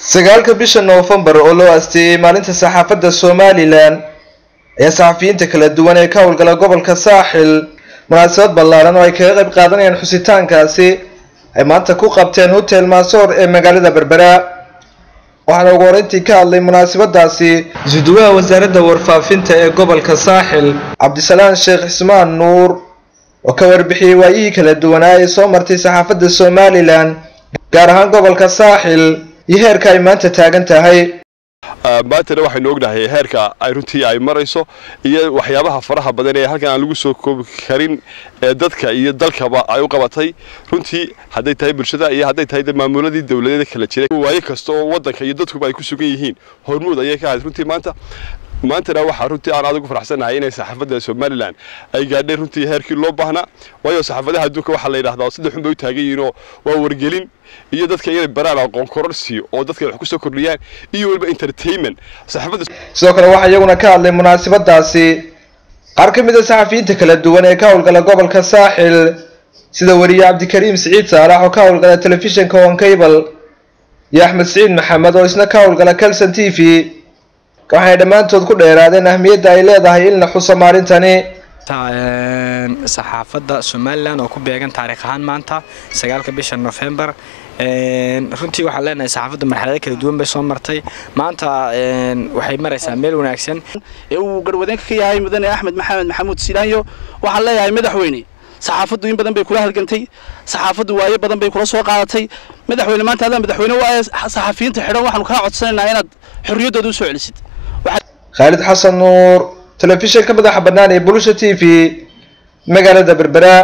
sagaalka bisha November oo loo aastay maalinta saxaafadda Somaliland ee saxafiyiinta kala duwan ee ka howlgala gobolka Saaxil munaasabad ballaaran oo ay kaga qayb qaadanayaan xusitaankaasi ay maanta ku qabteen Hotel Mansour ee magaalada Berbera waxaana ugu horeyntii ka hadlay munaasabadaasi Suduwaha Wasaaradda Warfaafinta ee gobolka Saaxil Cabdisalaan Sheekh Ismaan Nuur oo ka warbixiyay waayihii kala duwan ee soo martay saxaafadda Somaliland gaar ahaan gobolka Saaxil heerka ay maanta taagan tahay maanta waxaynu ognahay heerka ay runtii ay marayso iyo waxyaabaha faraha badan ee halkan aan lagu soo koobi karin dadka iyo dalkaba ay u qabatay runtii haday tahay bulshada iyo haday tahay maamuladii dawladeed kala jiray waayo kasto wadanka iyo dadkuba ay ku sugan yihiin hormuud ayay ka ahayd runtii maanta waxa runtii aan adigu faraxsanahay in saxaafadda Somaliland ay gaadhay runtii heerkii loo baahnaa waayo saxaafadaha adduunka waxa la yiraahdaa saddex xun bay u taagan yihiin oo waa wargelin iyo dadka inay baraan aqoon kororsi oo dadka wax ku soo kordhiyaan iyo waliba entertainment saxaafadda sidoo kale waxa iyaguna ka hadlay munaasabadaasi qaar ka mid ah saxafiyiinta kala duwan ee ka howlgala gobolka Saaxil sida wariye Cabdikariim Saciid Saalax oo ka howlgala telefishinka One Cable iyo Axmed Saciid Maxamed oo isna ka howlgala Kalsan TV waxay dhamaantood ku dheeraadeen ahmiyadda ay leedahay in la xuso maalintani saxaafadda Somaliland oo ku beegan taariikh ahaan maanta 9 bisha November runtii waxaan leenahay saxaafadda marxalado kala duwan bay soo martay maanta waxay maraysaa meel wanaagsan ee uu garwadeenka ka yahay mudane Axmed Maxamed Maxamuud Silaanyo waxaan leeyahay madaxweyne saxaafaddu in badan bay kula halgantay saxaafaddu waaye badan bay kula soo qaadatay madaxweyne maanta aad madaxweyne waa saxafiyiinta xidhan waxaan ka codsanaynaa inaad xorriyadooda u soo celisid Khalid Xasan Nuur telefishinka madaxa bannaan ee Bulsho TV magaalada Berbera.